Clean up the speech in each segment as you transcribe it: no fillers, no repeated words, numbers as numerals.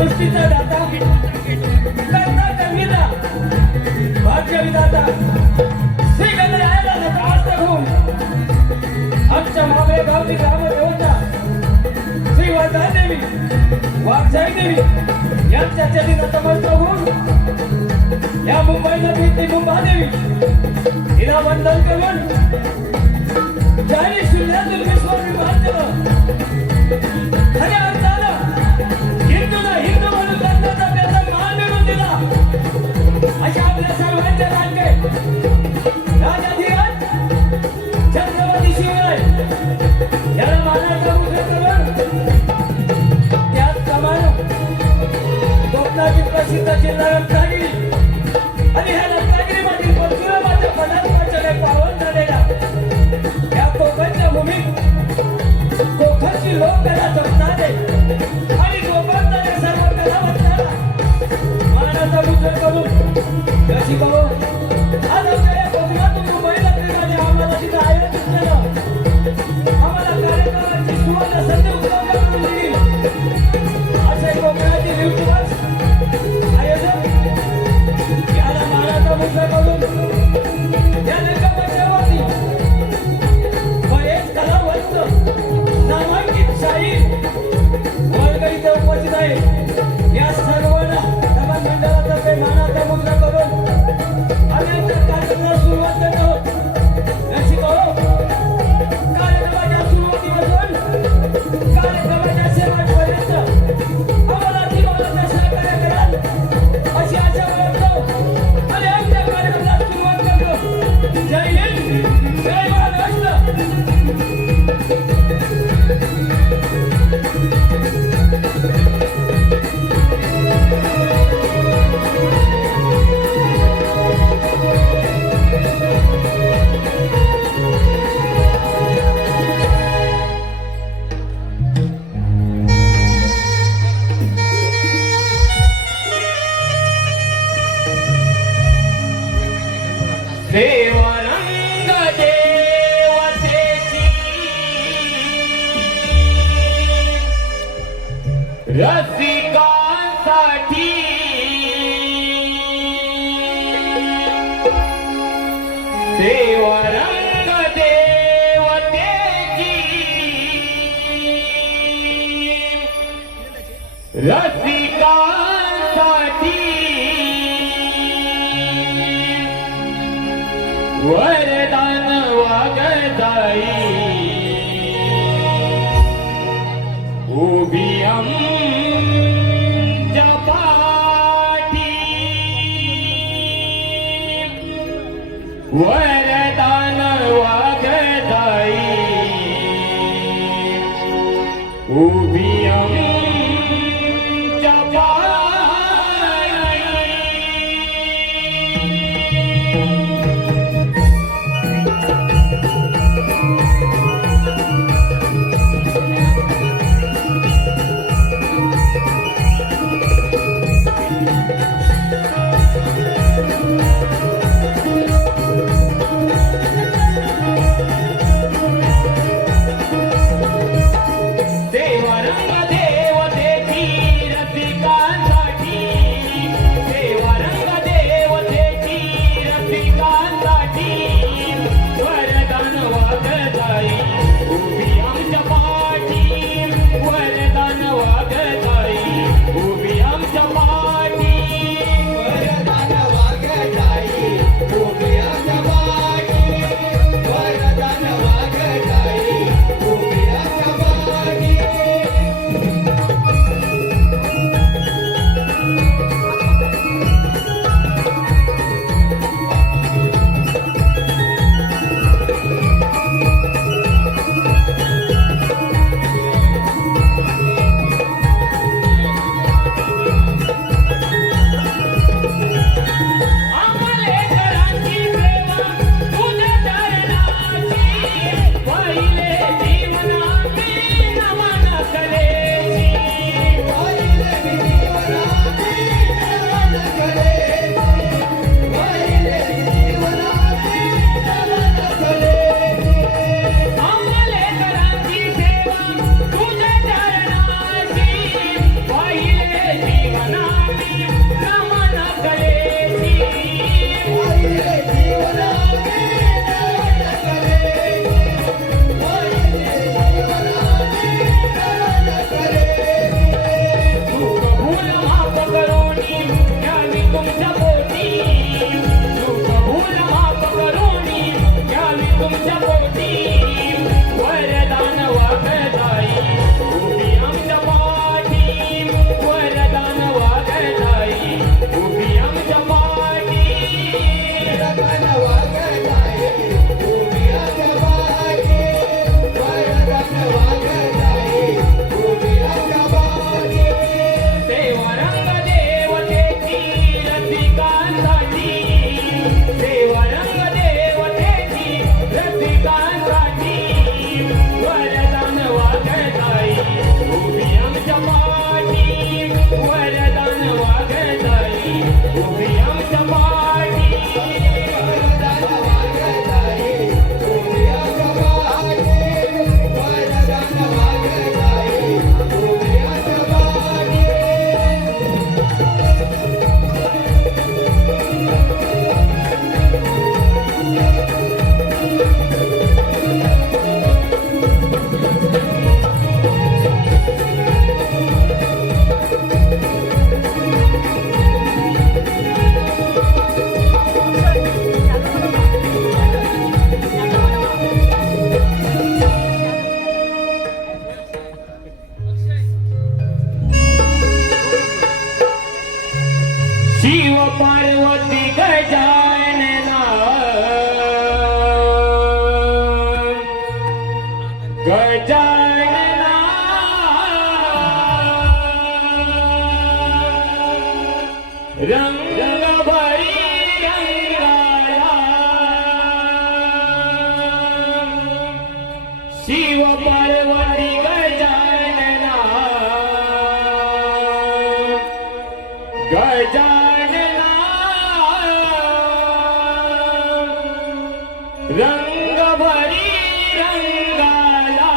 सृष्टीचा दाता करता कविता भाग्य विधाता श्री गणरायाला नतमस्तक होऊन आमच्या मावळे गावची ग्रामदेवता श्री वर्धादेवी वाघसाई देवी यांच्या चरणी नतमस्तक होऊन या मुंबई नगरीतली मुंबादेवी हिला वंदन करून जारी शून्यातून विश्व निर्माण केलं. खऱ्या अर्थानं हिंदूला हिंदू म्हणून जगण्याचा त्याचा मान मिळवून दिला. अशा आपल्या सर्वांच्या रांगे राजाधिराज छत्रपती शिवराय याला मानाचा मुद्रा करून त्याचप्रमाणे कोकणाची प्रसिद्ध जिल्हा रत्नागिरी आणि ह्या रत्नागिरीमधील परशुरामाच्या पदार्थाच्या पावन झालेल्या या कोकणच्या भूमीत कोकणची लोककला जपणारे आणि जोपासणारे सर्व कलावंतांना मानाचा मुद्रा करून कशी करू आज आमच्या या कोकणातून मुंबईला फिरणारे आम्हाला तिथं आयोजित केलं. आम्हाला कार्यक्रमाची सुवर्ण संधी उपलब्ध करून दिली. असे कोकणातील युवक आयोजक याला मानाचा मुद्रा करून या रंगमंचावरती एक कलावंत नामांकित शाहीर वर्ग इथे उपस्थित आहे. या सर्वांना सभा मंडळातर्फे मानाचा मुद्रा करून आम्ही आमच्या कार्यक्रमाला सुरुवात करत आहोत. रसिक हो, कार्यक्रमाच्या सुरुवातीपासून कार्यक्रमाच्या शेवटपर्यंत आम्हाला जीवनाचा सहकार्य कराल अशी आशा बाळगतो आणि आमच्या कार्यक्रमाला सुरुवात करतो. जय हिंद, जय महाराष्ट्र. देवारंग देवतेची रसिकांसाठी देवारंग देवतेची रसिकांसाठी वरदान वागदाई उभी आमच्या पाठी वरदान वागदाई उभी आमच्या पाठी. उभी आमच्या पाठी शिव पार्वती गजानना गजानना रंग भरी रंगाला शिव पार्वती गजानना गजानना रंग भरी रंगाला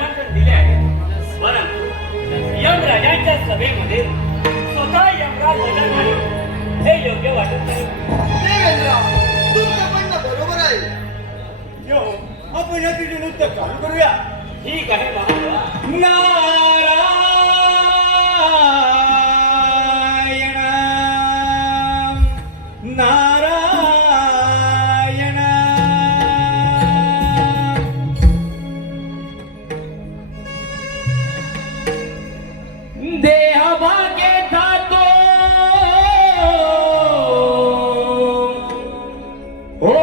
निमंत्रण दिले आहे, परंतु यमराजांच्या सभेमध्ये स्वतः यमराज हजर नाही हे योग्य वाटत नाही. देवेंद्र, तुमचं म्हणणं बरोबर आहे. यो, आपण या तिथे नृत्य चालू करूया. ठीक आहे महादेवा. नारायण नारायण देह भागे जातो हो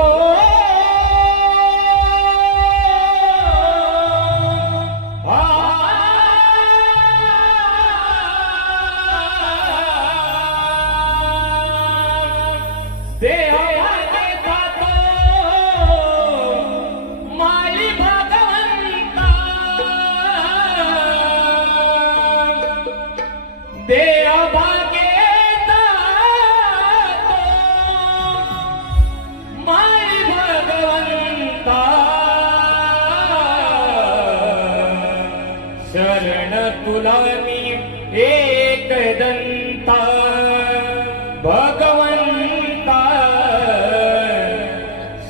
देह भागे जातो माली भगवंता देह भागे जातो माली भगवंता शरण तुला मी एकदंता भगवंता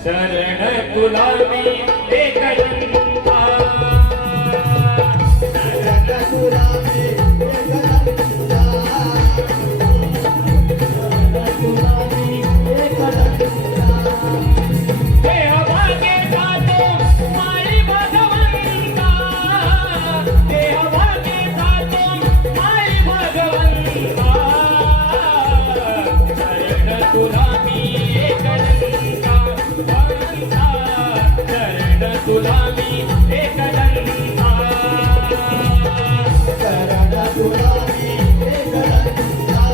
शरण तुला मी एकदंता देह भागे जातो माळी भगवंता देह भागे जातो माळी भगवंता शरण तुला मी एकदंता भगवंता शरण तुला मी एकदंता शरण तुला मी एकदंता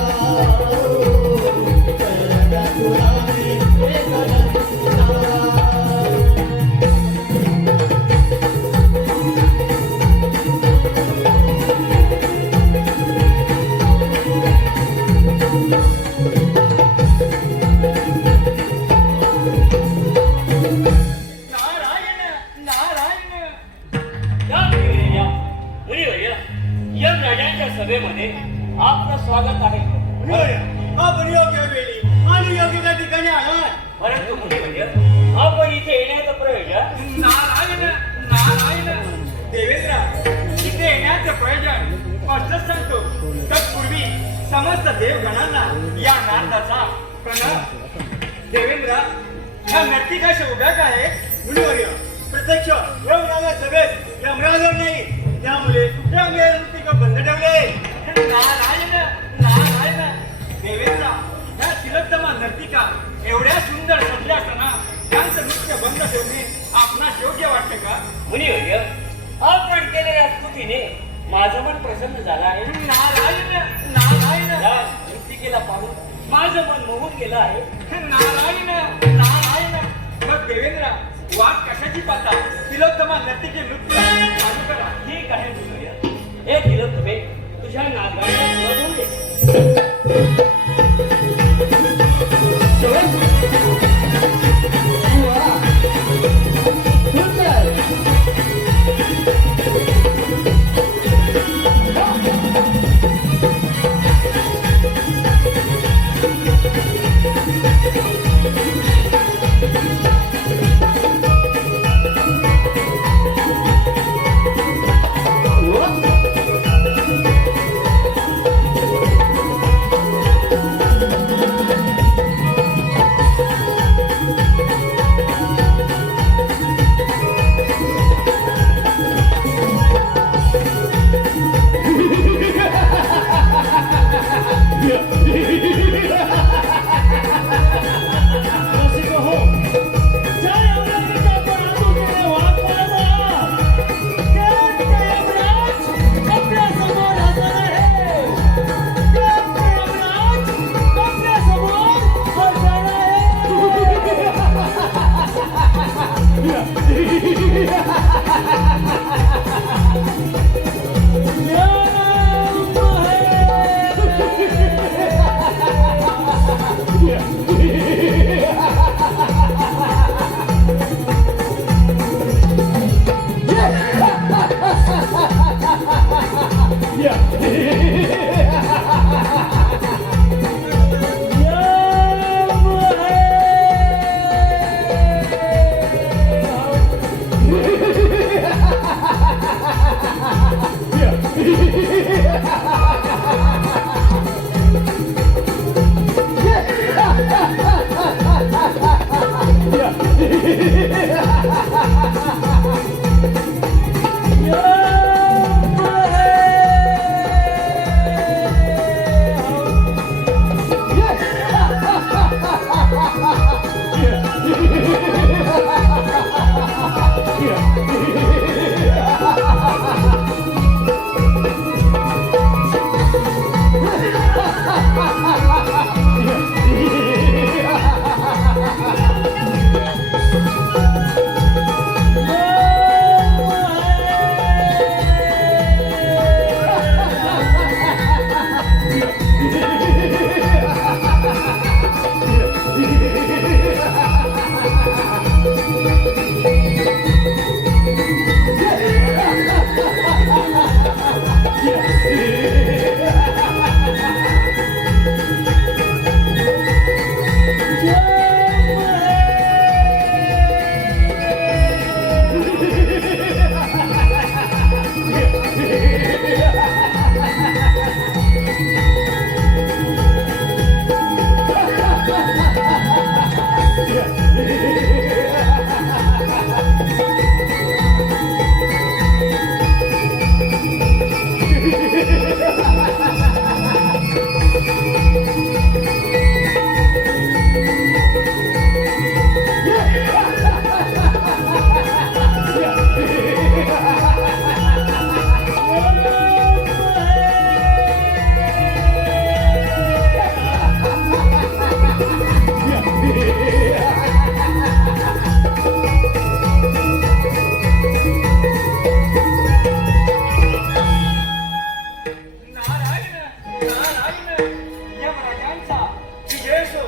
शरण तुला मी एकदंता नारायण नारायण. या मुनिवर्या, मुनिवर्य, यमराजांच्या सभेमध्ये आपलं स्वागत आहे. मुनिवर्य, आपण योग्य वेळी आणि योग्य त्या ठिकाणी आलाय. परंतु मुनिवर्य, आपण इथे येण्याचं प्रयोजन नारायण नारायण. देवेंद्र, इथे येण्याचं प्रयोजन स्पष्ट सांगतो. तत्पूर्वी समस्त देवगणांना या नारदाचा प्रणव. देवेंद्र, ह्या नर्तिकाशी उभ्या काय मुनिवर्य प्रत्यक्ष यमराजा सभेत यमराजर नाही, त्यामुळे त्यामुळे नर्तिका बंद ठेवले. नारायण नारायण. देवेंद्र, ह्या तिलोत्तमा नर्तिका एवढ्या सुंदर सजल्या असताना त्यांचं नृत्य बंद ठेवणे आपणास योग्य वाटते का? मुनिवर्य, आपण केलेल्या स्तुतीने माझं मन प्रसन्न झालं आहे. नारायण नारायण. या नृत्यकेला पाहून माझं मन मोहून गेलं आहे. नारायण नारायण. मग देवेंद्र, वाट कशाची पाहता? तिलोत्तमा नर्तिके नृत्य चालू करा. ठीक आहे मुनिवर्य. हे तिलोत्तमे, तुझ्या नागाला मधून ये. नारायण नारायण यमराजांचा विजय असो.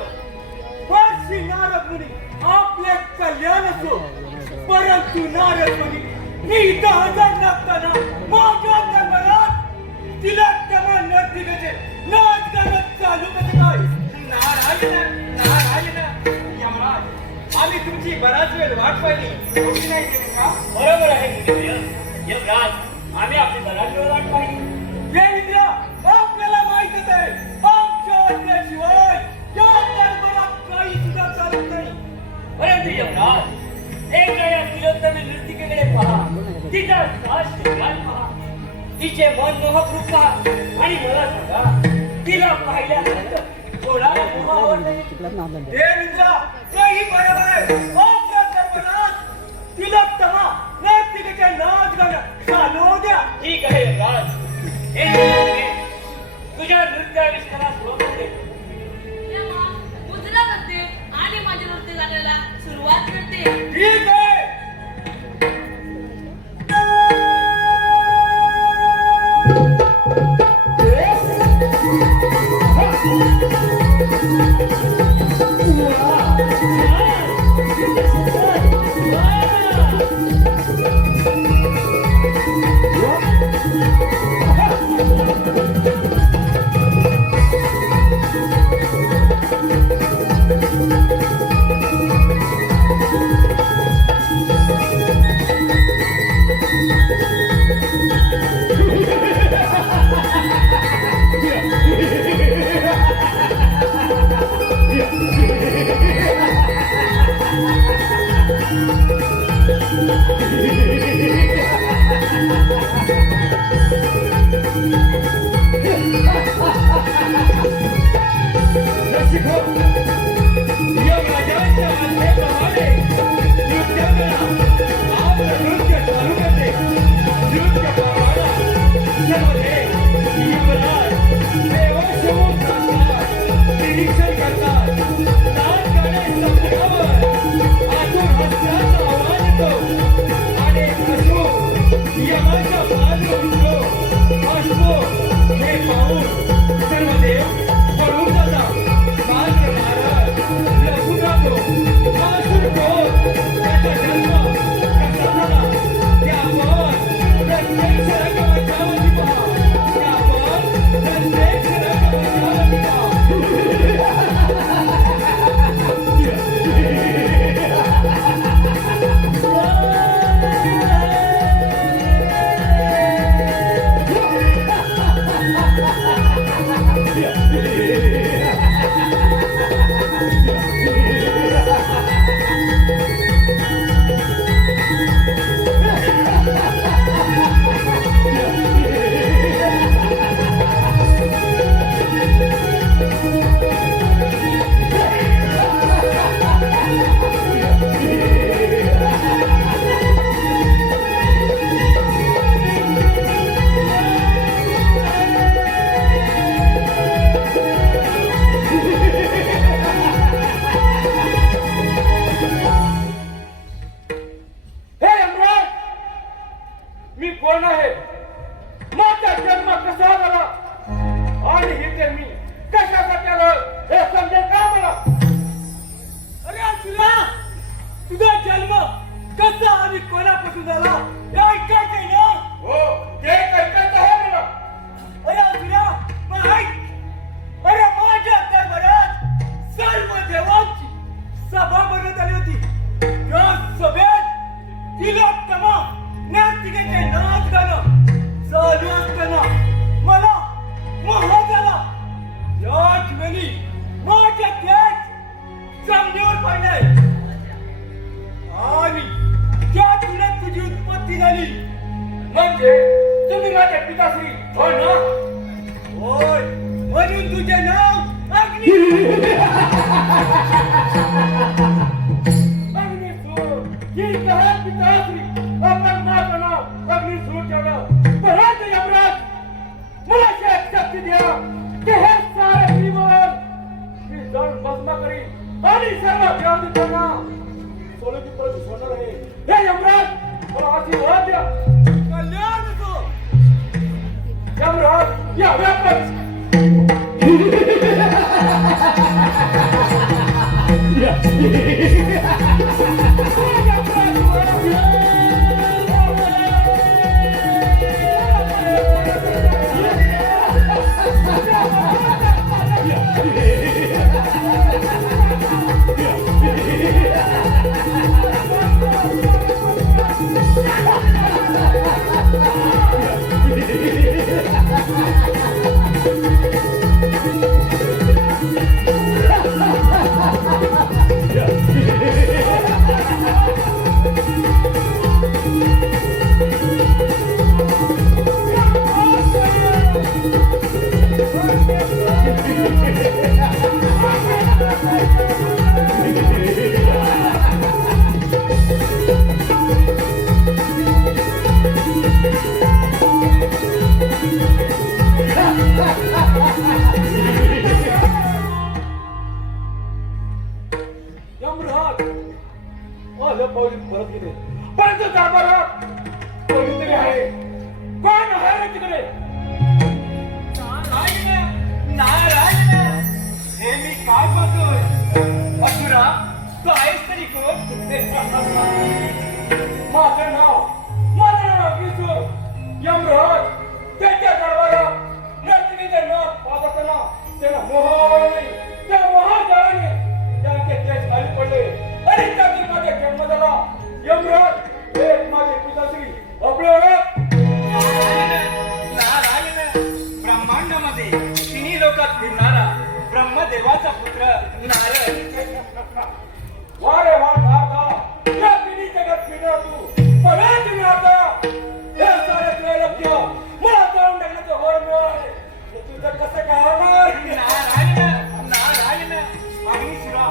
वर्षी नारद मुनी आपले कल्याण असो. परंतु नारद मुनी मी इथं हजर नसताना माझ्या दरबारात तिलोत्तमा नर्तिकेचे नाच गाणं चालू कसं काय? नारायण नारायण यमराज, आम्ही तुमची बराच वेळ वाट पाहिली, होती नाही देवेंद्रा? बरोबर आहे मुनिवर्य. यमराज, आम्ही आपली बराच वेळ वाट पाहिली. देवेंद्र, आपल्याला माहितच आहे आमच्या असल्याशिवाय या दरबारात काही सुद्धा चालत नाही. परंतु यमराज, एकदा या तिलोत्तम नृत्यकेकडे पहा. तिचा साज शृंगार पहा. तिचे मनमोहक रूप पहा. आणि मला सांगा, तिला पाहिल्यानंतर कोणाला मोह आवडते? देवेंद्र, तेही बरोबर आहे. आपल्या दरबारात तिलोत्तमा नर्तिकेचे नाच गाणं चालू होऊ द्या. ठीक आहे यमराज. हे नृत्य, तुझ्या नृत्याविष्कारास सुरुवात होते. तेव्हा मुद्रा करते आणि माझ्या नृत्य गाण्याला सुरुवात करते. ठीक आहे. यमराजांच्या आज्ञेप्रमाणे नृत्यांगना आपलं नृत्य चालू करते. नृत्य पाहताना सर्व देव, यमराज, देवासमोर जातात, निरीक्षण करतात. नाच गाणे संपल्यावर आतून हास्याचा आवाज येतो आणि कोण आहे, माझा जन्म कसा झाला आणि इथे मी कशासाठी आलो हे समजेल का मला? अरे तुला तुझा जन्म कसा आणि कोणापासून झाला हे ऐकायचंय ना? हो, ते ऐकायचं आहे मला. अरे तुला माहित, अरे माझ्या दरबारात सर्व देवांची सभा भरण्यात आली होती. त्या सभेत तिलोत्तमा नास्तिकेचे नाच गाणं चालू असताना मला मोह झाला. याच वेळी माझ्या केस जमिनीवर पडले आणि त्या तुला तुझी उत्पत्ती झाली. म्हणजे तुम्ही माझे पिताश्री हो ना? होय, म्हणून तुझे नाव अग्नी. अग्निसूर ही कहा पिताश्री आपण माझं नाव अग्निसूर ठेवलं. परंतु यमराज मला शेत शक्ती द्या की हे सारे श्रीमान मी जण भस्म करीन आणि सर्व देवदूतांना सोडून परत सोडणार आहे. हे यमराज मला आशीर्वाद द्या. कल्याण असो. यमराज या व्यापक यमराज माझं पाऊल परत गेले. परंतु दरबारात कोणीतरी आहे. कोण आहे रे तिकडे? नारायण, हे मी काय पाहतोय? असुरा, तू आहेस तरी कोण? माझं नाव अग्निसूर. यमराज त्याच्या दरबारात नर्तकीचे नाव पाहताना त्याला मोह नाही, त्या मोहाजाळाने त्यांचे केस खाली पडले आणि त्यातून माझा जन्म झाला. यमराज हे माझे पिताश्री आपले ओळख. नारायण, ब्रह्मांडामध्ये तिन्ही लोकात फिरणारा ब्रह्मदेवाचा पुत्र नारायण. वारे वा नाथा, या तिन्ही जगात फिरणार तू परंतु नाथा हे सारे त्रैलोक्य मला जाऊन टाकण्याचं वर मिळाले. हे तुझं कसं काय होणार? नारायण, अग्निसुरा,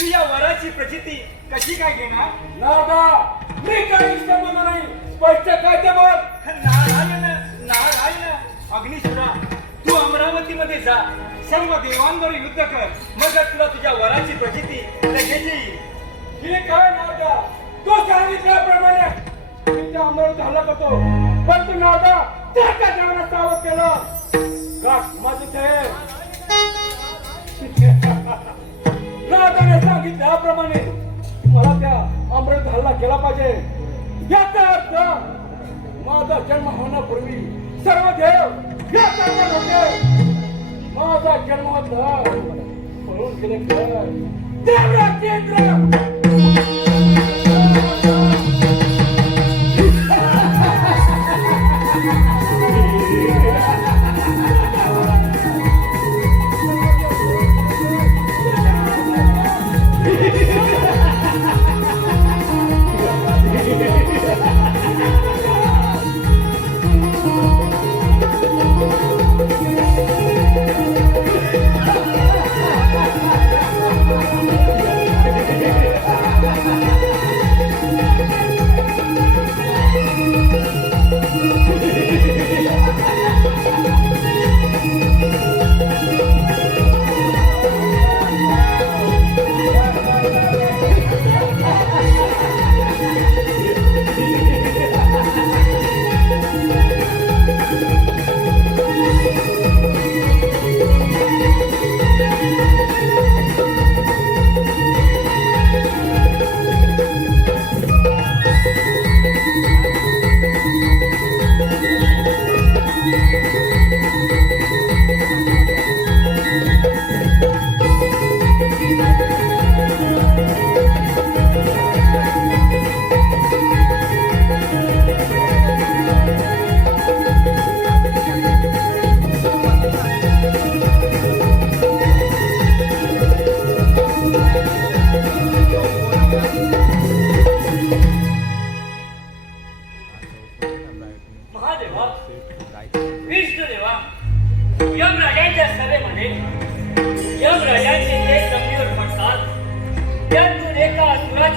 तू या वराची प्रचिती कशी काय घेणार? नाथा मी काही संबंध नाही, स्पष्ट काय ते बोल. नारायण, अग्निसुरा, तू अमरावतीमध्ये जा, सर्व देवांवर युद्ध कर, मग तुला तुझ्या वराची प्रचिती लगेच येईल. ठीक आहे नाथा, तू सांगितल्याप्रमाणे मी त्या अमरावती हल्ला करतो. परंतु नाथा त्याच्या जवाना सावध केलं. गाठ माझं आहे. नाथाने सांगितल्याप्रमाणे मला त्या अमरावती हल्ला केला पाहिजे. याचा अर्थ माझा जन्म होण्यापूर्वी सर्व देव या कर्मात होते. माझा जन्म होता पळून गेले काय देवराज केंद्र.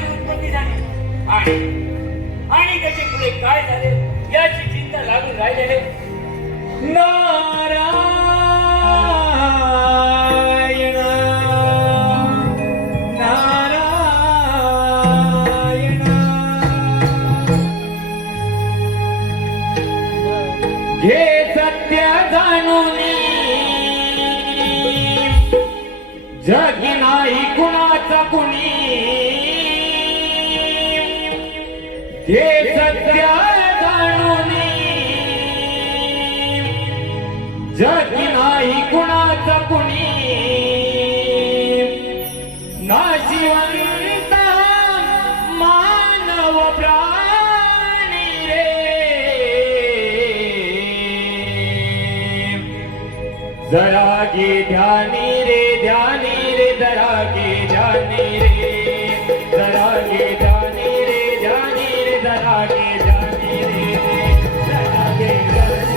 कशी उत्पत्ती झाली आणि आणि त्याचे पुढे काय झाले याची चिंता लागून राहिलेले नारायण नारायण घे सत्य जाणून जगी नाही कुणाचा कुणी घे सत्य जाणून जगी नाही कुणाचा कुणी नाशिवंत मानव प्राणी रे जरा गे ध्यानी रे जरा गे ध्यानी रे जरा गे ध्यानी रे जरा गे ध्यानी रे जरा गे ध्यानी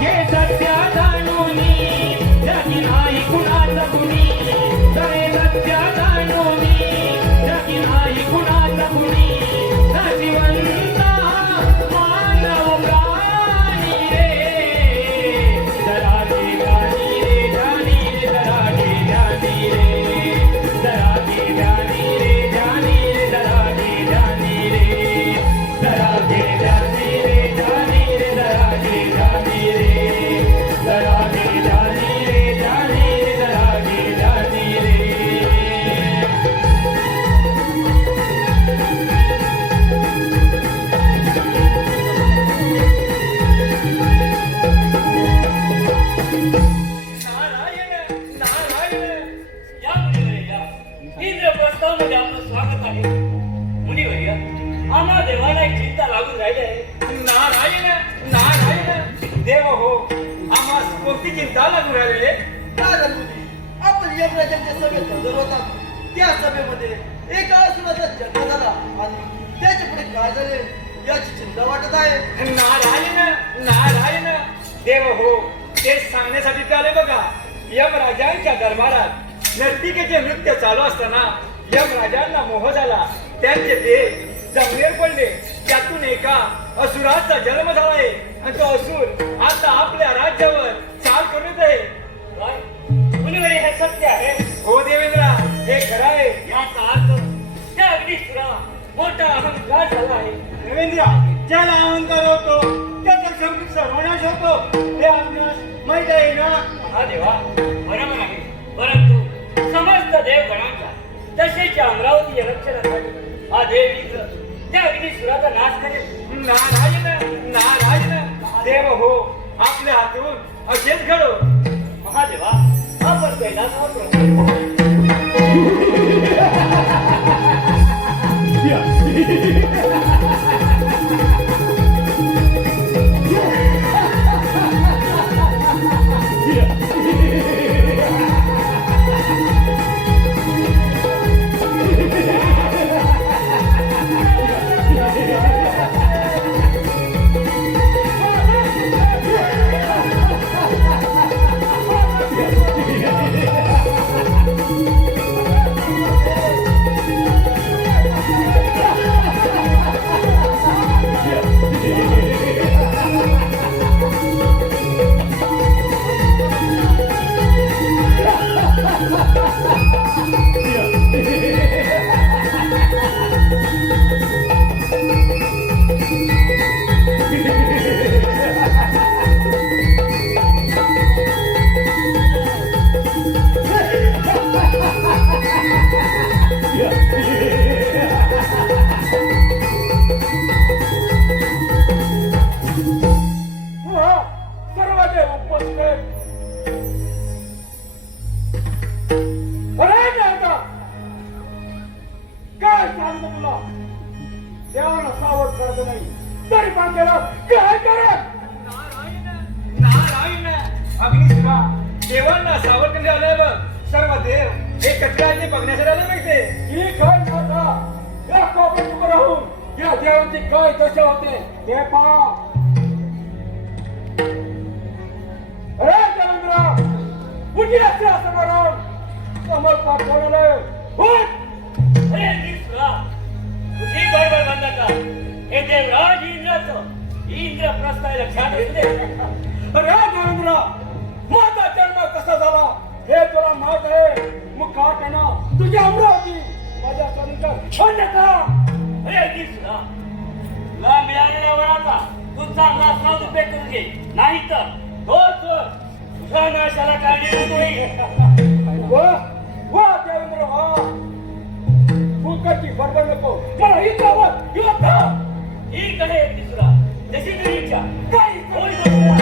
घे सत्य जाणून जगी नाही कुणाचा कुणी घे सत्य जाणून जगी नाही कुणाचा कुणी नाशिवंत मानव प्राणी रे जरा गे ध्यानी रे जरा गे ध्यानी रे जरा गे ध्यानी रे जरा गे ध्यानी रे जरा गे ध्यानी रे जरा गे ध्यानी रे जरा गे ध्यानी रे जरा गे ध्यानी रे नारायण नारायण या मुनिवर्या इंद्रप्रस्थामध्ये आपलं स्वागत आहे मुनिवर्य आम्हा देवाला एक चिंता लागून राहिली आहे नारायण नारायण देव हो आम्हास कोणती चिंता लागून राहिलेले काय मुली आपण यमराजांच्या सभेत हजर होतात त्या सभेमध्ये एका असुराचा जन्म झाला आणि त्याच्या पुढे काय झाले याची चिंता वाटत आहे. नारायण नारायण देव हो तेच सांगण्यासाठी ते आले बघा. यमराजांच्या दरबारात नर्तिकेचे नृत्य चालू असताना यमराजांना मोह झाला. त्यांचे देह जमिनीवर पडले. त्यातून एका असुराचा जन्म झाला आहे आणि तो असुर आता आपल्या राज्यावर चाल करून येत आहे. काय मुनिवर्य हे सत्य आहे? हो देवेंद्रा हे खरं आहे. याचा अर्थ त्या अग्निसुरा मोठा अहंकार झाला आहे. देवेंद्रा ज्याला अहंकार होतो त्याचा शेवटी सर्वनाश होतो हे आपणास माहित आहे ना. हा देवा बरोबर आहे, परंतु समस्त देवगणांचा तसेच अमरावती रक्षणासाठी हा देव इंद्र त्या अग्निसुराचा नाश करेल. नारायण नारायण देव हो आपल्या हातून असेच घडो. महादेवा आपण कैलासावर प्रवेश सर्व देव उपस्थित. अरे देवता, काय सांगतो तुला? देवाला सावध करायचं नाही तरी पण केलं काय करत? नारायण नारायण अग्निसुरा देवांना सावध करण्यात आलंय बघ. सर्व देव एकत्र आले बघण्यासाठी आले माहिती. ही काय नव्हता या कोपऱ्यात उभं राहून या देवाची काय दशा होते ते पहा. तुझी सिंहासनावर समोर पाठवलेलं उठ. अरे निसरा, तुझी बडबड बंद कर. हे देवराज इंद्राचं इंद्रप्रस्थ आहे, लक्षात असू दे. अरे देवेंद्र, माझा जन्म कसा झाला हे तुला माहित आहे. मुखाटणा तुझी अमरावती माझ्या स्वामीचा अन्यथा. अरे निसरा, तुला मिळालेल्या वराचा तू चांगला सदुपयोग करून घे, नाही तर तोच तुझ्या नाशाला कारणीभूत होईल. वा देवेंद्र वा. फुकटची बडबड नको. मला इथं युद्ध ठीक आहे निसरा, जशी तुझी इच्छा. काही होय बघूया.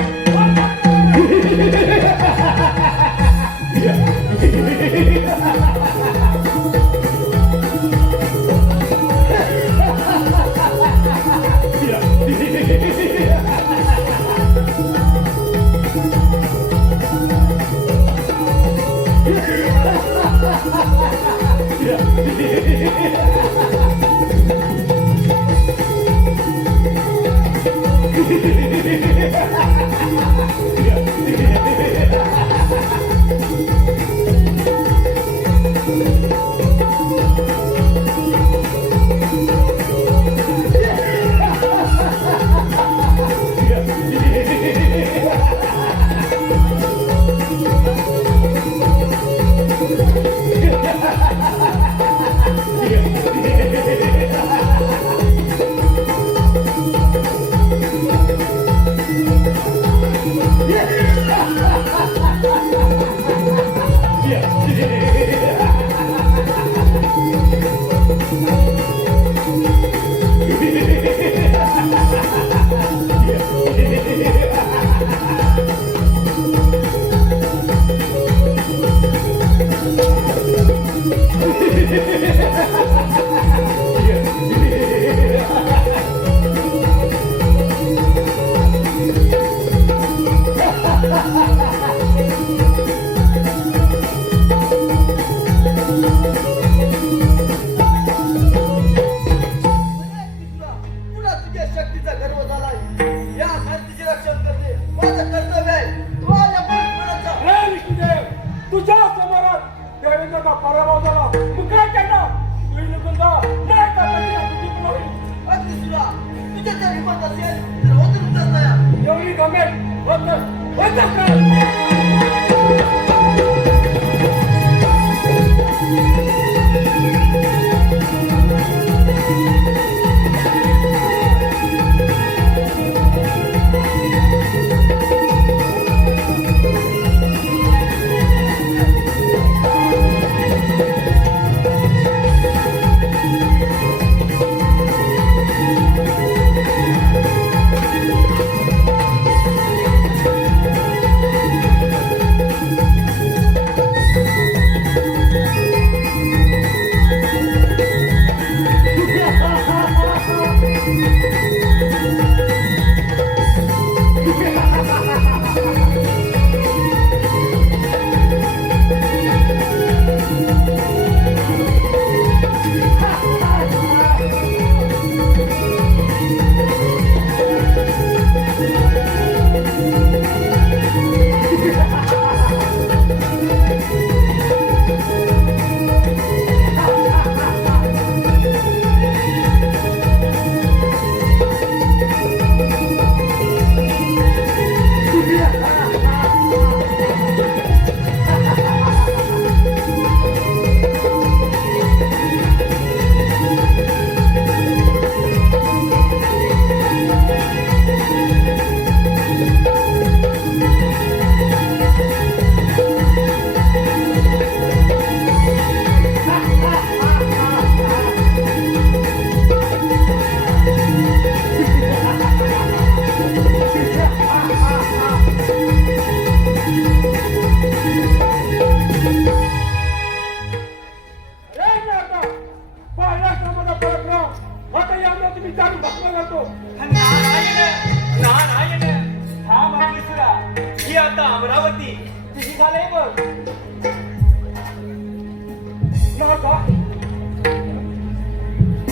पुन्हा तुझ्या शक्तीचा गर्व झालाय. या धरतीचे रक्षण करणे माझं कर्तव्य आहे. तू आल्या परमेश्वराचा. हे विष्णुदेव, तुझ्या समोरात देवेंद्रचा पराभव झाला. मग काय करणार? तुझी निघून जा. नाही तर तुझी होईल. अगदी तुला तुझ्या जर हिंमत असेल तर होतं तुझं तयार. एवढी गमेल होत काय.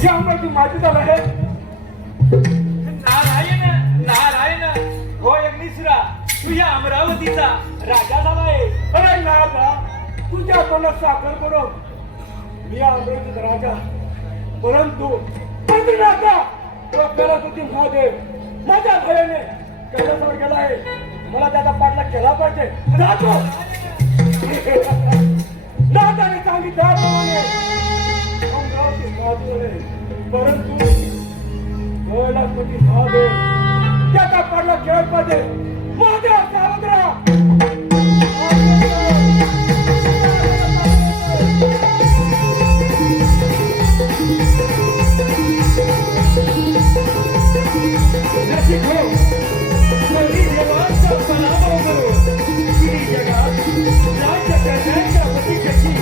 त्यामुळे माझी झालं आहे. नारायण नारायण हो अग्निसुरा तू या अमरावतीचा राजा झालाय. अरे नागा, तुझ्या तोंडात साखर पडो. मी अमरावतीचा राजा, परंतु नागा तो करत होती महादेव माझ्या भयाने कैलासावर गेला आहे. मला त्याचा पाठला केला पाहिजे. राहतो नागाने सांगितल्याप्रमाणे अमरावती बाजूला आहे. परंतु कैलासपती महादेव त्याचा पाठला खेळ पाहिजे. महादेव सावध राहा. रसिक हो, कधी देवांचा पराभव करो. किती जगात राज्यकर्त्यांच्या प्रतीक्षेची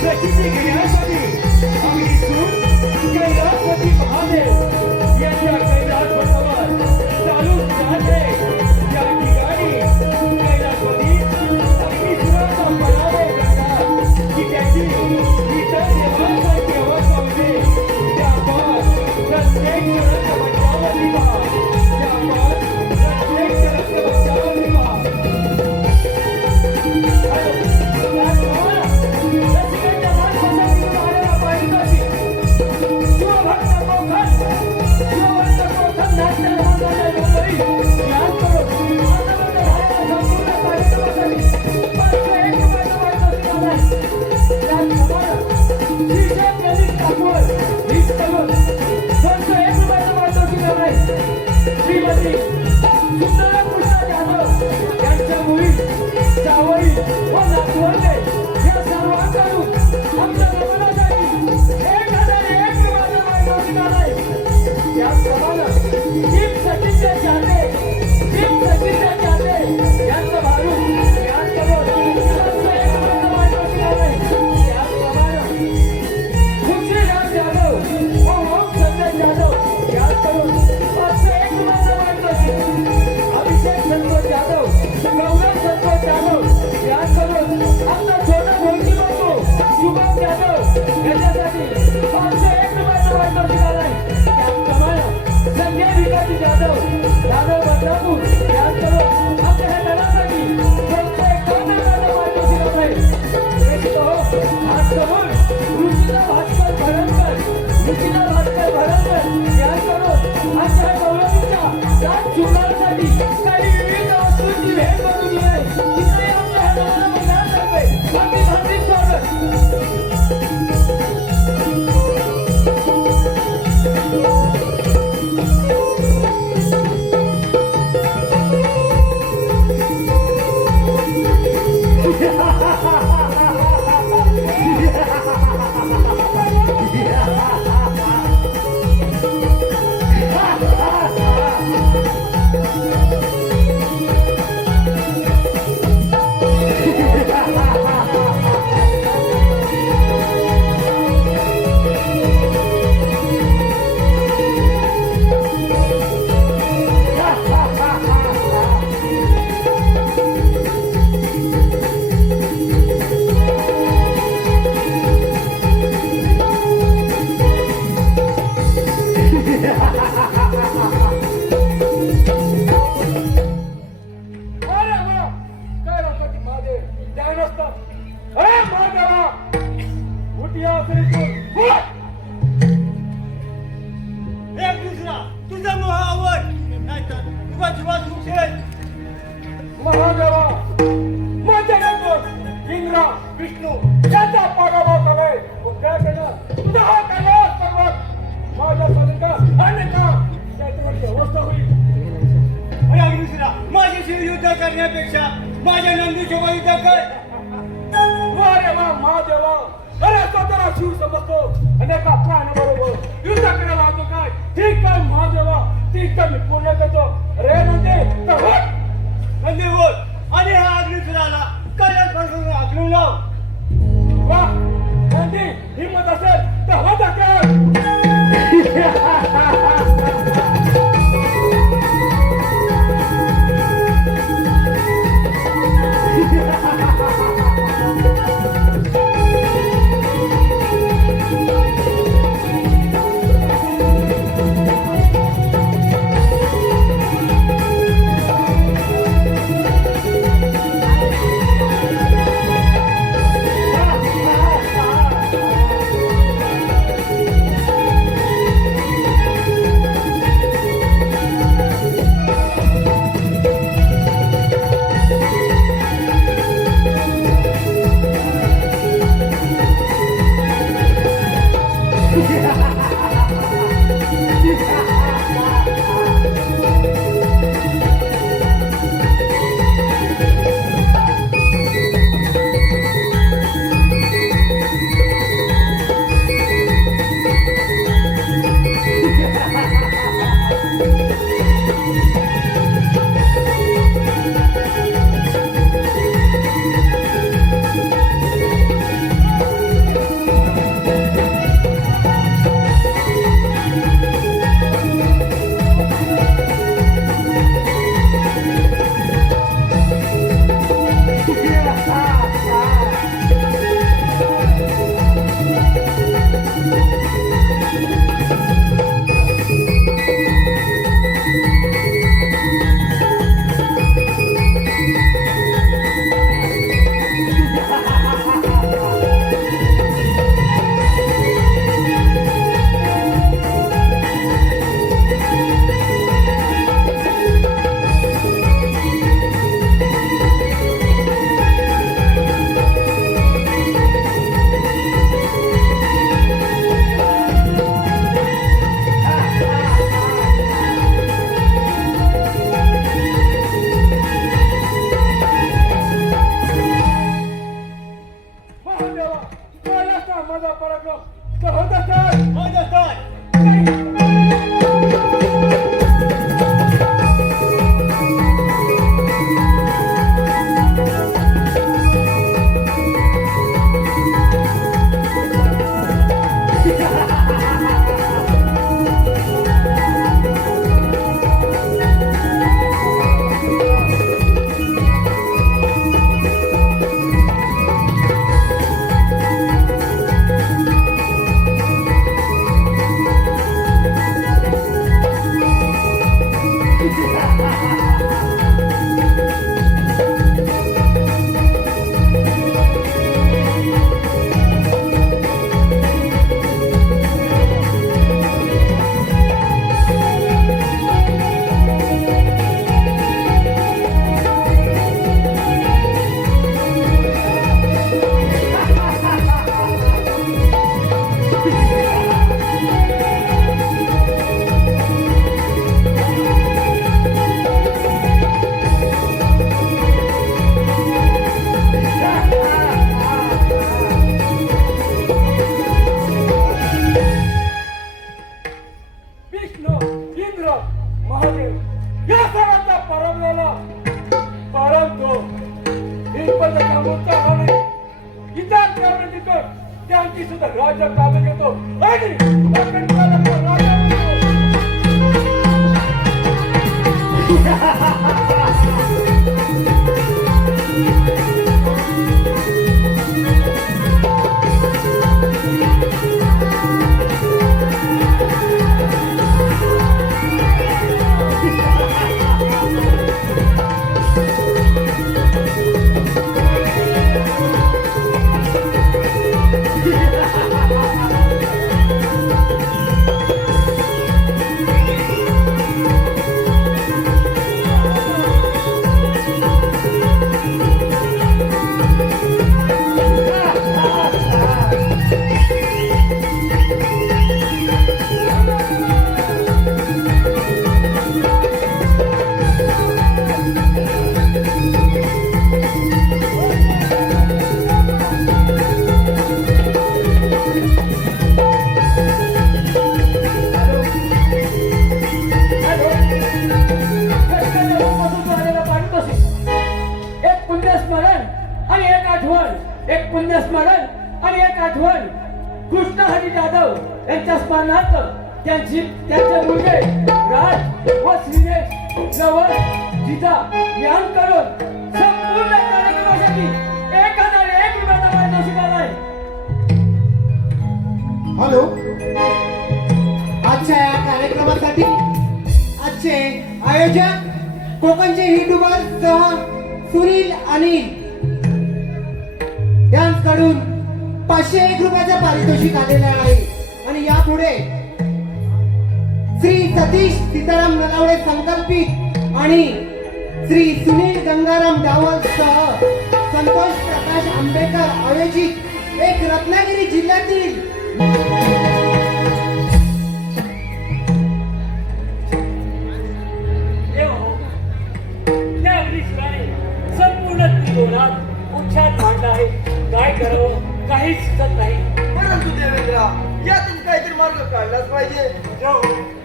प्रचिती घेण्यासाठी आम्ही सूर कैलासपती महादेव यांच्या कैलास पर्वतावर चालू राहते. त्या ठिकाणी कैलासपती अग्निसुराचा पराभव करतात की त्याची इतर देवांचा केवळ पावते. त्यावर प्रत्येक जणांच्या बचावाची पहा. त्यावर प्रत्येक जणांच्या बचावाची पहा. श्रीमती सुंदर कृष्ण जाधव यांच्या मुली जावई व नातवंडे या सर्वांकडून आमच्या लग्नासाठी 1001 रुपयाचा वाढदिवस आहे. त्याचप्रमाणे दीप सचिनचे चाहते यांचं भाडून यांच्यावर 501 रुपयाचा वाढदिवस आहे. त्याचप्रमाणे तुळशीराम जाधव व ओम संजय जाधव यांच्याकडून 501 रुपयाचा वाढदिवस आहे. अभिषेक संतोष जाधव, गौरव संतोष जाधव यांच्याकडून आमचा छोटा भाऊजी बंधू शुभम जाधव यांच्यासाठी 501 रुपयाचा वाढदिवस आहे. त्याचप्रमाणे संजय भिकाजी जाधव बदलापूर यांच्याकडून आमच्या ह्या दलासाठी 251 रुपयाचा वाढदिवस आहे. खास करून ऋषीला भास्कर भरणकर यांच्याकडून आमच्या गौरवीच्या राज चुनासाठी काही विविध वस्तूंची भेट करून दिली आहे. तिथे आमच्या ह्या दलाला मंडळातर्फे अगदी हार्दिक स्वागत. अरे वा, कैलासपती महादेव त्या नसतात. अरे महादेवा, उठिया श्रीकृष्ण उठ. एक दुसरा तुझा मोह आवड नाहीतर तुझा जीवास उठेल. महादेवा, माझ्या नंतर इंद्रा विष्णू याचा पराभव झालाय. त्या तुझा हा कैलास पर्वत माझ्या सदका आणि का त्याच्यावरची अवस्था होईल. अरे अग्निसुरा, माझ्याशी युद्ध करण्यापेक्षा माझ्या नंदीसोबत युद्ध कर. अरे वा महादेवा, अरे स्वतःला शिव समजतो आणि एका प्राण्याबरोबर युद्ध करायला लावतो काय. ठीक आहे महादेवा, ठीक आहे, मी पूर्ण करतो. रे म्हणजे तर होत. नंदी बोल आणि हा अग्निसुराला कैलासपासून हाकलून लाव. वा नंदी, हिम्मत असेल तर होता कर. निर्बंध थांबवून चालणार नाही. इतर त्याप्रतिकड त्यांची सुद्धा राज्य ताब्यात घेतो आणि अखंडाला राजा पुण्यस्मरण आणि एक आठवण कृष्ण हरी जाधव यांच्या स्मरणार्थ त्यांचे मुलगे राज व श्रीनेश नवल जिजा ज्ञान करून संपूर्ण कार्यक्रमासाठी 1001 रुपयाचा पारितोषिक आलाय. हॅलो, आजच्या या कार्यक्रमासाठी आजचे आयोजक कोकणचे युट्यूबर सह सुनील अनिल यांच्याकडून 501 रुपयाचं पारितोषिक आलेलं आहे आणि यापुढे श्री सतीश सीताराम नलावडे संकल्पित आणि श्री सुनील गंगाराम डावल सह संतोष प्रकाश आंबेकर आयोजित एक रत्नागिरी जिल्ह्यातील संपूर्ण त्रिकोणात उच्चार मांडला आहे. काय करावं काहीच सुचत नाही. परंतु देवेंद्रा, यातून काहीतरी मार्ग काढलाच पाहिजे.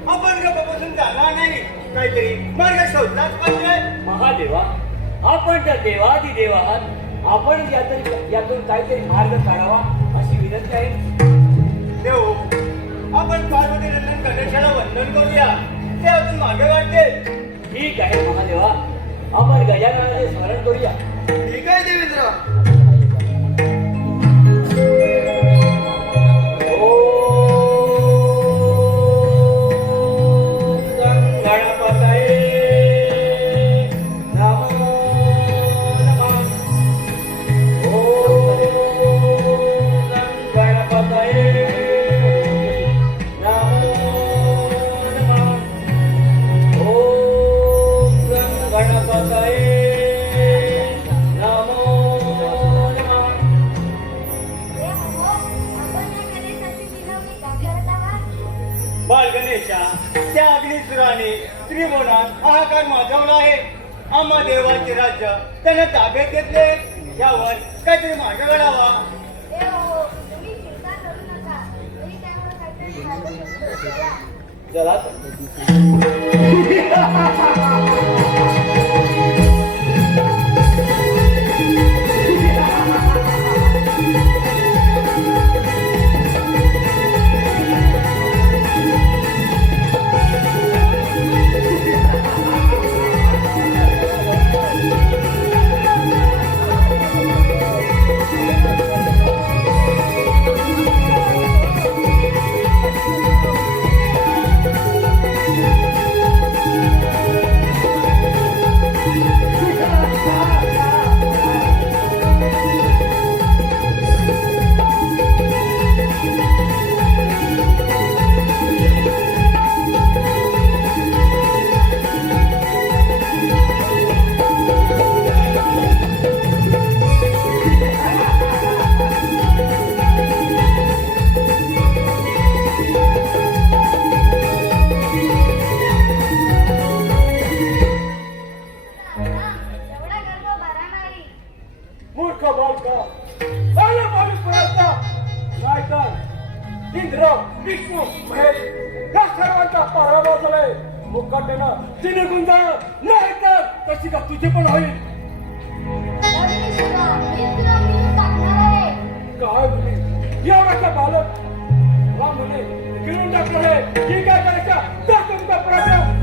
आपण गप्पापासून जाणार नाही, काहीतरी मार्ग शोधलाच पाहिजे. महादेवा, आपण तर देवादिदेव आहात. आपण यातून काहीतरी मार्ग काढावा अशी विनंती आहे. देव, आपण पार्वती नंदन गणेशाला वंदन करूया, ते अजून मागे वाटते. ठीक आहे महादेवा, आपण गजाननाचे स्मरण करूया. ठीक आहे देवेंद्रा. बाल गणेशा, त्या अग्निसुराने त्रिभुवनात हाहाकार माजवला आहे. आम्हा देवाचे राज्य त्याने ताब्यात घेतले. यावर काहीतरी मार्ग काढावा. चला इंद्र विष्णू महेश या सर्वांचा पराभव झालाय. मुकाट्यानं तिने गुंजा नाही तर कशी का तुझी पण होईल. गिळून टाकलं हे. ठीक काय करायचं तर तुमचा प्रॉब्लेम.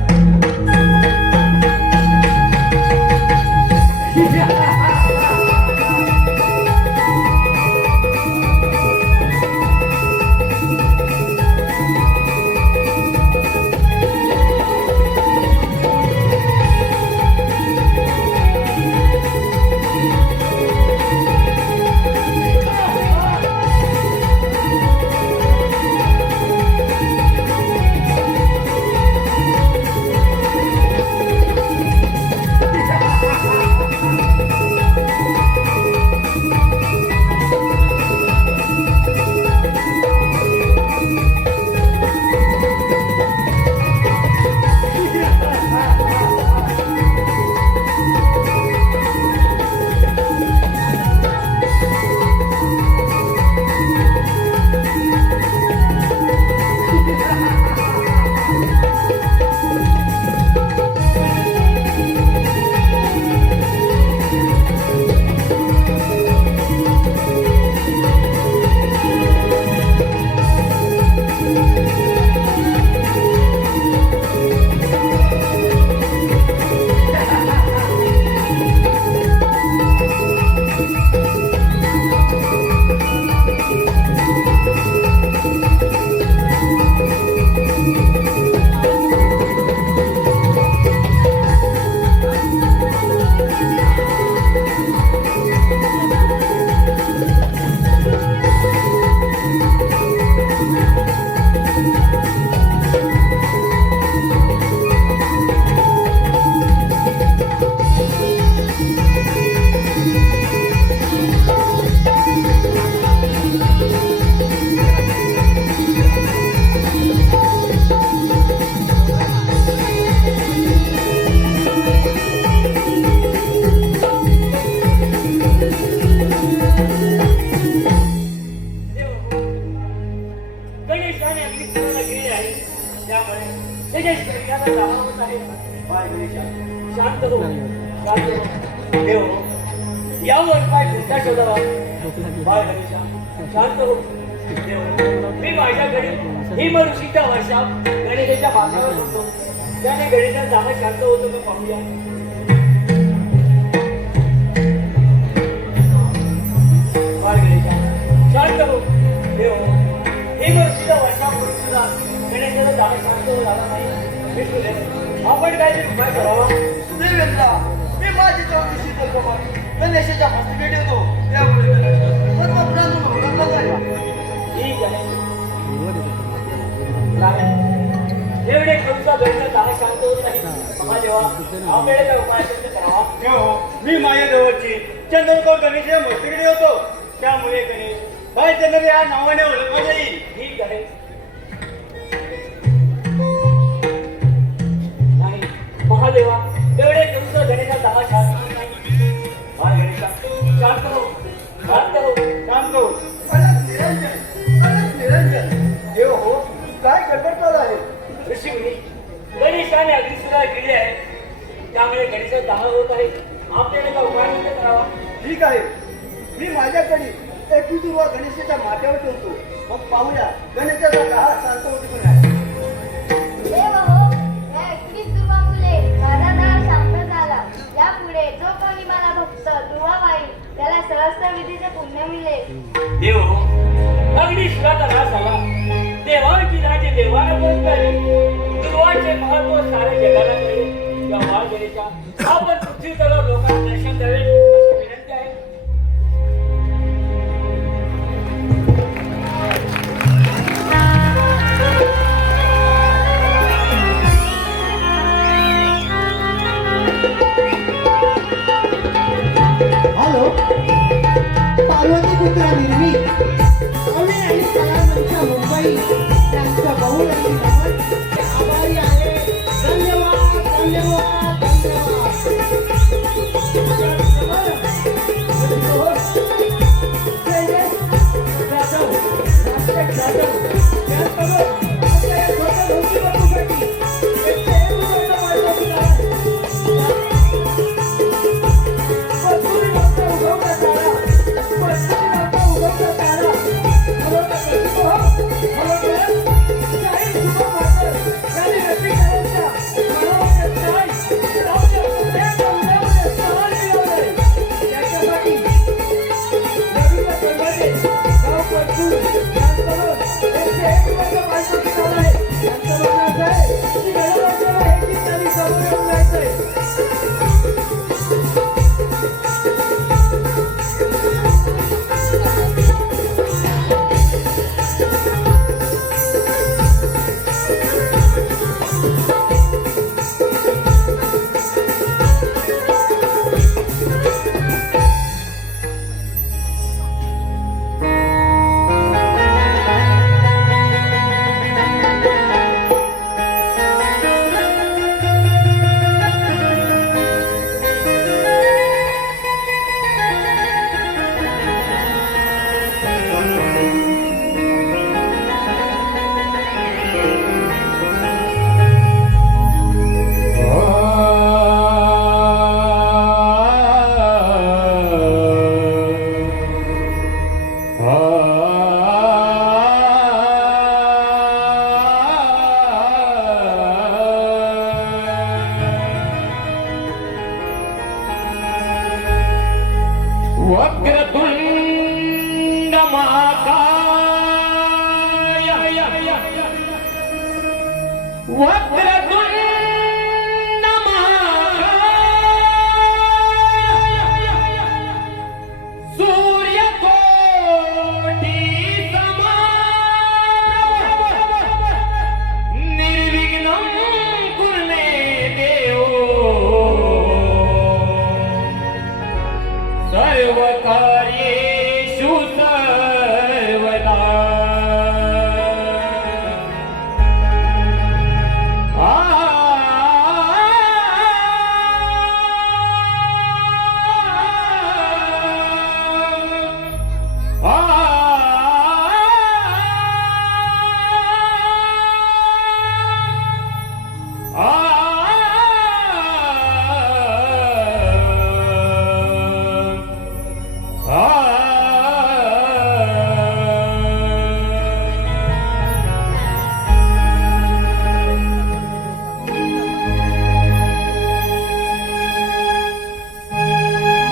गणेशाने आपली पूर्ण केली आहे त्यामुळे त्याच्या शरीराला त्रास होत आहे. बाय गणेशा, शांत हो, शांत हो. देव यावर काय कोणता शोधावा? बाय गणेशा, शांत हो. देव, मी माझ्याकडे हिम ऋषीच्या वर्षात गणेशाच्या माथ्यावर होतो. त्याने गणेशा जागा शांत होतो का पाहूया. बाय गणेशा, शांत हो. देव, हिम ऋषीच्या वर्षापूर्वी सुद्धा गणेशाला जागा शांत हो झाला नाही. विष्णुदेव, आपण काहीतरी उपाय करावा. देवेंद्रा, मी माझी चौकशी करतो. गणेशाच्या हस्ती ठेवतो. त्यामुळे सर्व ब्रह्म भगवंता झाला. ठीक आहे. नाही. एवढे खर्चा गणेशा जागा शांत होत नाही. महादेवा, आपल्याला उपाय असेल तर करावा. हो, मी माझ्या जवळची चंद्रकांत गणेश मस्तकडे होतो. त्यामुळे गणेश भाईचंद्र या नावाने ओळखला जाईल. ठीक आहे. नाही महादेवा, एवढे खर्च गणेशा जागा शांत होत नाही. हा गणेशा, शांत हो, शांत हो. शांत हो. निरंजन देव हो, काय गडबड चालू आहे? ऋषीमुनी, गणेशाने अगदी सुद्धा केली आहे. त्यामुळे गणेशा जागा होत आहे. आपल्याला का उपाय म्हणजे करावा. ठीक आहे, मी माझ्याकडे एक दुर्वा गणेशाच्या माथ्यावर ठेवतो. मग पाहूया गणेशाचा काळ शांत होतो की नाही. देव हो, या 21 दुर्वामुळे माझा दार शांत झाला. यापुढे जो कोणी मला भक्त दुर्वा वाईल त्याला सहस्त्र विधीचे पुण्य मिळेल. देव, अगदी शिवाचा नाश झाला. देवांची राजे देवाला बोलताय. दुर्वाचे महत्व साऱ्या जगाला कळेल. तेव्हा गणेशा, आपण पृथ्वी तलावर लोकांना दर्शन द्यावे अशी विनंती आहे. हॅलो, पार्वती पुत्र निर्मित अवनी आणि कलावंत मुंबई यांचं बहुरंगी नमन आभारी आहे. धन्यवाद, धन्यवाद, धन्यवाद. वक्रतुंड महाकाय वक्रतुंड महाकाय सूर्यकोटि समप्रभ निर्विघ्नं कुरु मे देव सर्वकार्येषु सर्वदा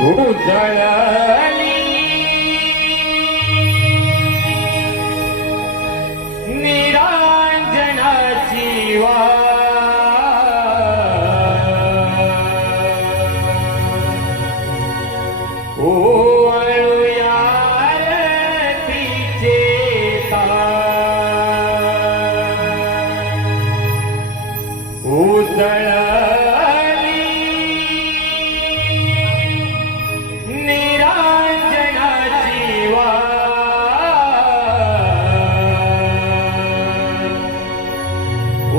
उजळली निरांजनाची ओवाळूया आरतीचे तार उजळली निरांजनाची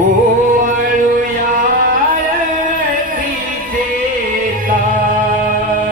ओवाळूया आरतीचे तार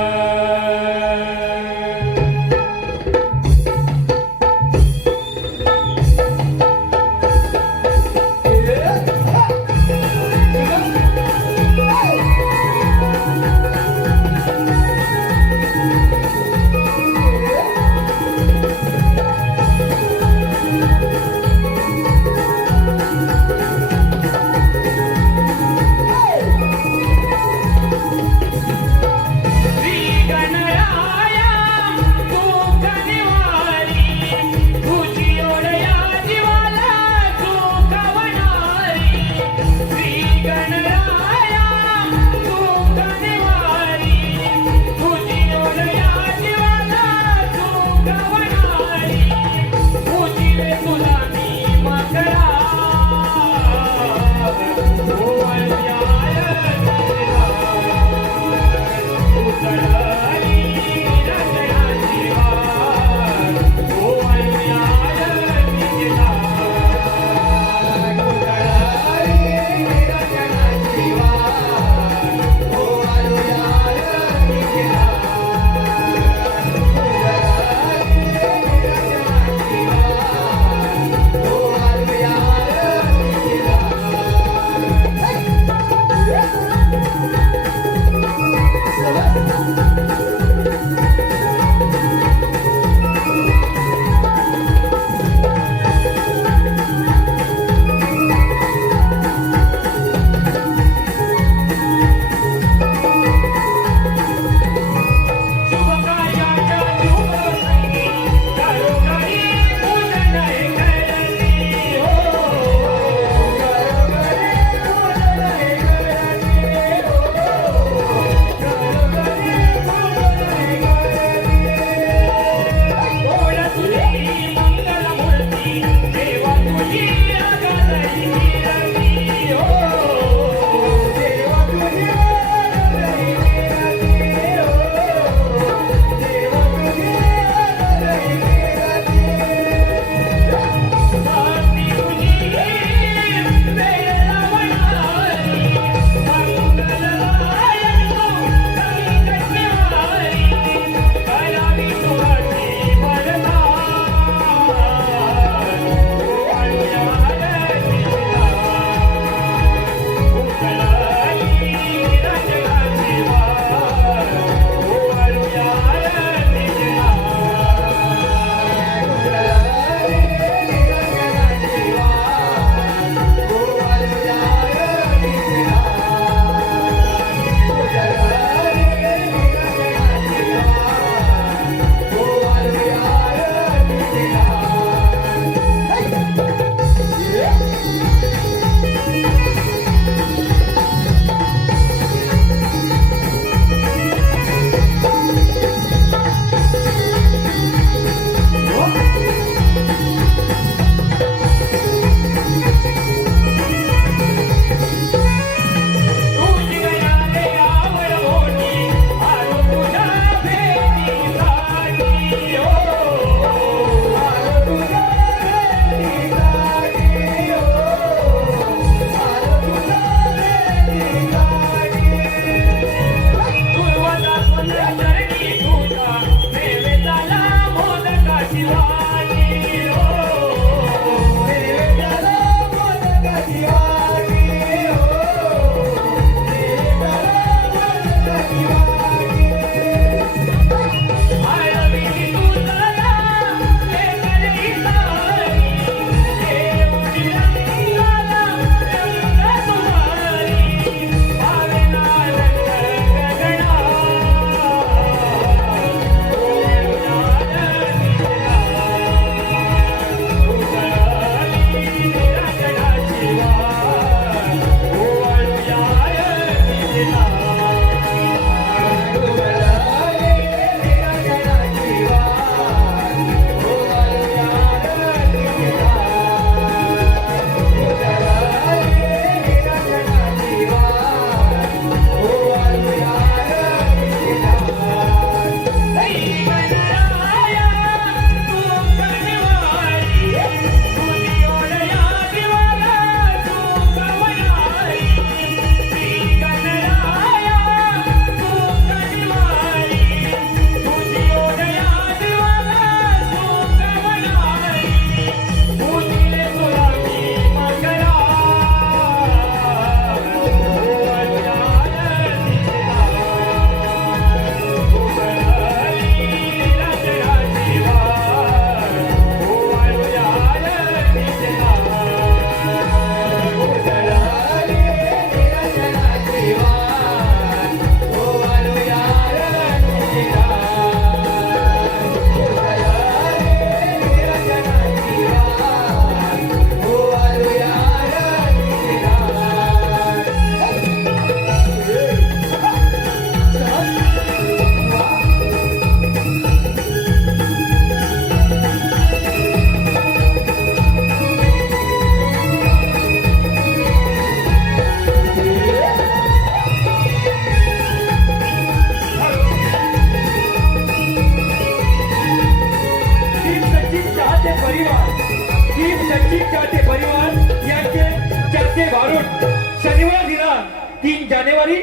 सचिन चाहते परिवार यांचे चाहते भारूड शनिवार दिनांक 3 जानेवारी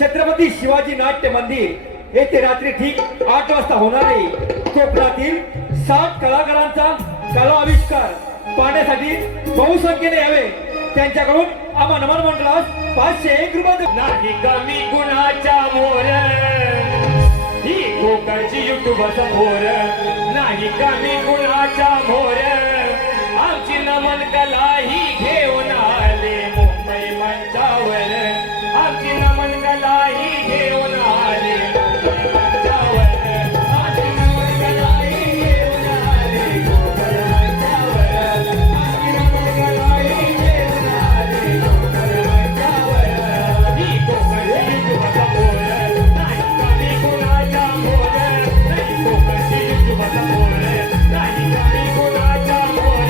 छत्रपती शिवाजी नाट्य मंदिर येथे रात्री ठीक 8 वाजता होणारे कोकणातील 60 कलाकारांचा कला आविष्कार पाहण्यासाठी बहुसंख्येने यावे. त्यांच्याकडून आम्हा नमन मंडळास 501 रुपये नाही कमी गुणाच्या मोर ही कोकणची युट्यूब समोर नाही कमी गुणाच्या मोर आमची नमन कला ही घेऊन आले मुंबई मंचावर आमची नमन कला ही घेऊन आले मुंबई मंचावर आमची नमन कला ही घेऊन आले मुंबई मंचावर आमची नमन कला ही घेऊन आले मुंबई मंचावर ही कोकणची युट्यूब समोर नाही कमी गुणाच्या मोर नाही कोकणची युट्यूब समोर नाही कमी गुणाच्या मोर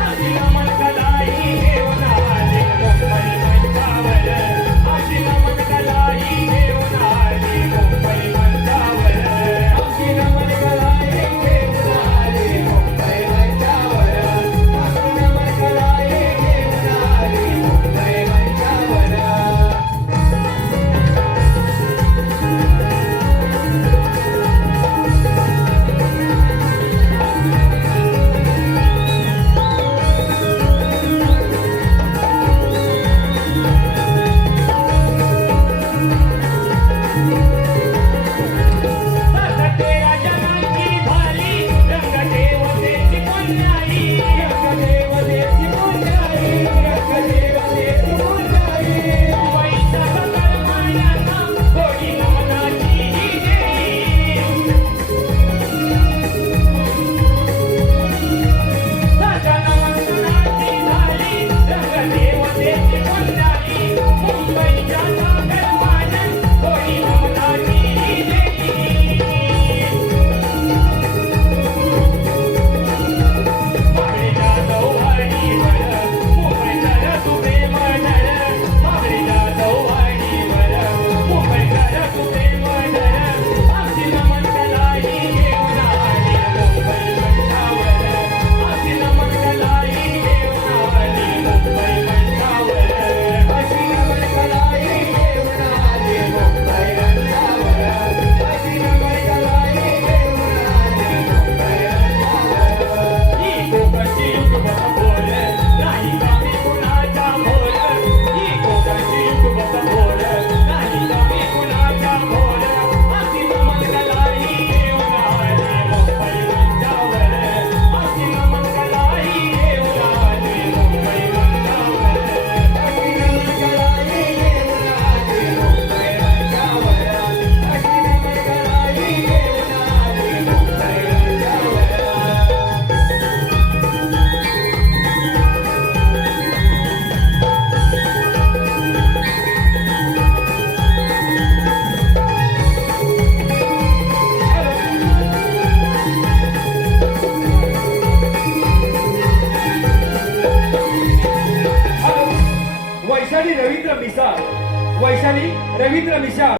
आमची नमन कला ही घेऊन आले मुंबई मंचावर आमची नमन कला ही घेऊन आले मुंबई मंचावर आमची नमन कला ही घेऊन आले मुंबई मंचावर आमची नमन कला ही घेऊन आले मुंबई मंचावर तेरा जनाची भाली रंग देवतेची पुण्याई रंग देवतेची पुण्याई रंग देवतेची पुण्याई मुंबईच्या सकलमान्यांना कोणी नमनाची ही देई सजनवंतनाची झाली रंग देवतेची पुण्याई मुंबईच्या सकलमान्यांना कोणी नमनाची ही देई मागणीच्या चौहाडीवर मुंबईकर तुझे मनर मागणीच्या चौहाडीवर मुंबईकर तुझे मनर आमची नमन कला ही घेऊन आली मुंबई मंचावर आमची नमन कला ही घेऊन आली मुंबई मंचावर अशी नमन कला ही घेऊन आली मुंबई मंचावर अशी नमन कला ही घेऊन आली मुंबई मंचावर ही कोकणची युट्यूब समोर नाही कमी गुणाच्या मोर ही कोकणची युट्यूब समोर नाही कमी गुणाच्या मोर आमची नमन कला ही घेऊन आली मुंबई मंचावर आमची नमन कला ही घेऊन आली मुंबई मंचावर अशी नमन कला ही घेऊन आली मुंबई मंचावर अशी नमन कला ही घेऊन आली मुंबई मंचावर वैशाली रवींद्र मिसाळ वैशाली रवींद्र मिसाळ